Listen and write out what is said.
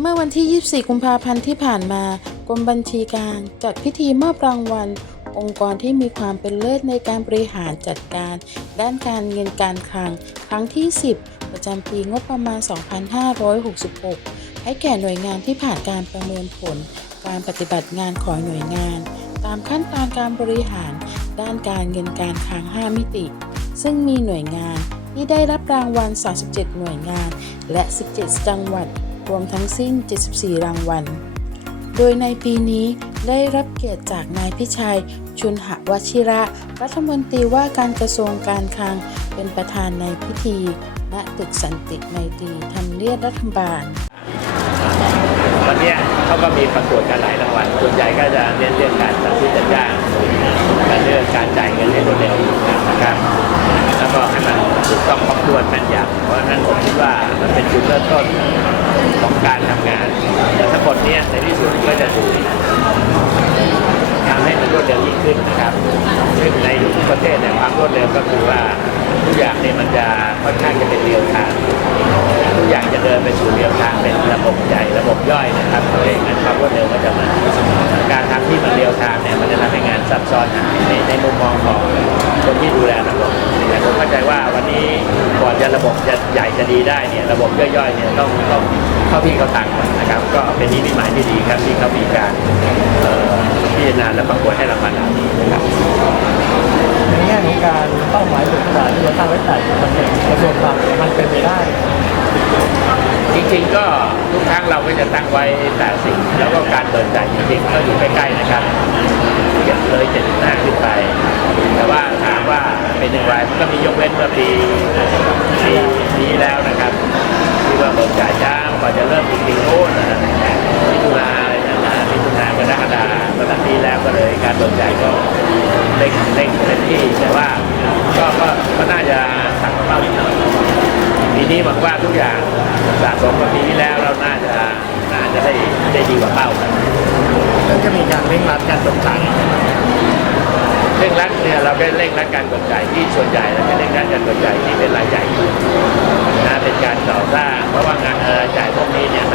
เมื่อวันที่ 24 กุมภาพันธ์ที่ผ่านมากรมบัญชีกลางจัดพิธีมอบรางวัล องค์กรที่มีความเป็นเลิศในการบริหารจัดการ ด้านการเงินการคลัง ครั้งที่ 10 ประจำปีงบประมาณ 2566 ให้แก่หน่วยงานที่ผ่านการประเมินผล การปฏิบัติงานของหน่วยงาน ตามขั้นตอนการบริหาร ด้านการเงินการคลัง 5 มิติ ซึ่งมีหน่วยงานที่ได้รับรางวัล 37 หน่วยงาน และ 17 จังหวัด รวมทั้งสิ้น 74 รางวัล โดยในปีนี้ได้รับเกียรติจากนายพิชัย ชุนหวชิระ รัฐมนตรีว่าการกระทรวงการคลัง เป็นประธานในพิธี ณ ตึกสันติไมตรีทำเนียบรัฐบาล วันนี้เขาก็มีประกวดกันหลายรางวัลส่วนใหญ่ก็จะเน้นเรื่องการจัดซื้อจัดจ้างการจ่ายเงินให้รวดเร็วนะครับ แล้วก็ให้มันถูกต้องคร บถ้วนแม่นยำเพราะฉะนั้นผมคิดว่ามันเป็นจุดเริ่มต้นของการทำงาน แต่ทั้งหมดเนี้ยในที่สุดก็จะถูทำให้มันรวดเร็วยิ่งขึ้นนะครับซึ่งในทุกประเทศเนี่ยความรวดเร็วก็คือว่าทุกอย่างเนี่ยมันจะค่อนข้างจะเป็นเรียลไทม์ทุกอย่างจะเดินไปสู่เรียลไทม์เป็นระบบใหญ่ระบบย่อยนะครับเพราะฉะนั้นความรวดเร็วมันจะมาการทำที่มันเรียลไทม์เนี่ยมันจะทำให้งานซับซ้อนหายในในมุมมองของ ได้เนี่ยระบบย่อยๆเนี่ยต้องต้องเข้าที่เขาตังก่อนนะครับ ก็เป็นนิมิตหมายที่ดีครับที่เขามีการเอ่อพิจารณาและประกวดให้รางวัลเหล่านี้นะครับในแง่ของการเป้าหมายสุดท้ายที่เราตั้งไว้แต่มันเป็นกระทรวงคลังมันเป็นไปได้ จริงๆก็ทุกครั้งเราก็จะตั้งไว้แต่สิ่ง แล้วก็การเปิดจ่ายจริงๆก็อยู่ใกล้ๆนะครับเลยเจ็ดสิบห้าขึ้นไป แต่ว่าถามว่าเป็นอย่างไรมันก็มียกเว้นเมื่อปีปี นี้แล้วนะครับที่ว่าเปิดจ่ายช้ากว่าจะเริ่มจริงๆโน่นนะมิถุนาอะไรนั่นนะมิถุนากรกฎาคมตอนนี้แล้วก็เลยการเปิดจ่ายก็เร่งเร่งเต็มที่แต่ว่าก็ก็ก็น่าจะสั่งเป้านิดหน่อยปีนี้หวังว่าทุกอย่างสะสมกว่าปีที่แล้วเราน่าจะน่าจะได้ได้ดีกว่าเป้าครับแล้วจะมีการเร่งรัดการตกแต่ง เร่งรัดเนี่ยเราได้เร่งรัดการกดจ่ายที่ส่วนใหญ่เราจะเร่งรัดการกดจ่ายที่เป็นรายใหญ่นะเป็นการต่อสร้างเพราะว่างานจ่ายพวกนี้เนี่ย